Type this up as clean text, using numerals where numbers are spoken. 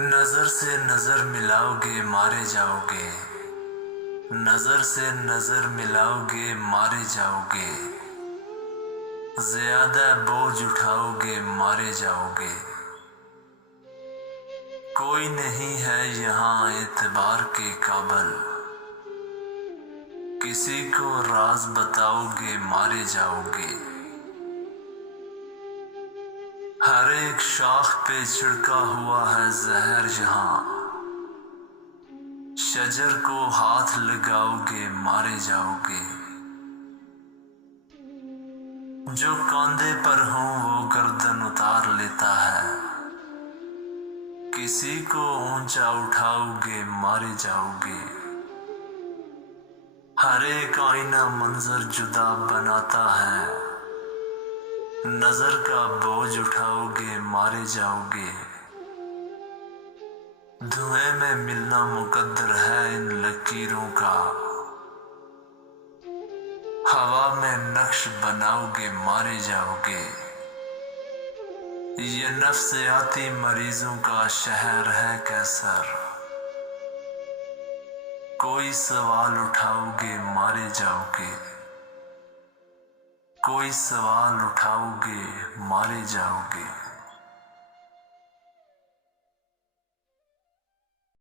नजर से नजर मिलाओगे मारे जाओगे, नजर से नजर मिलाओगे मारे जाओगे, ज्यादा बोझ उठाओगे मारे जाओगे। कोई नहीं है यहाँ एतबार के काबिल, किसी को राज बताओगे मारे जाओगे। हर एक शाख पे छिड़का हुआ है जहर, जहां शजर को हाथ लगाओगे मारे जाओगे। जो कंधे पर हो वो गर्दन उतार लेता है, किसी को ऊंचा उठाओगे मारे जाओगे। हर एक आईना मंजर जुदा बनाता है, नजर का बोझ उठाओगे मारे जाओगे। धुएं में मिलना मुकद्दर है इन लकीरों का, हवा में नक्श बनाओगे मारे जाओगे। ये नफ्सियाती मरीजों का शहर है कैसर, कोई सवाल उठाओगे मारे जाओगे। कोई सवाल उठाओगे मारे जाओगे।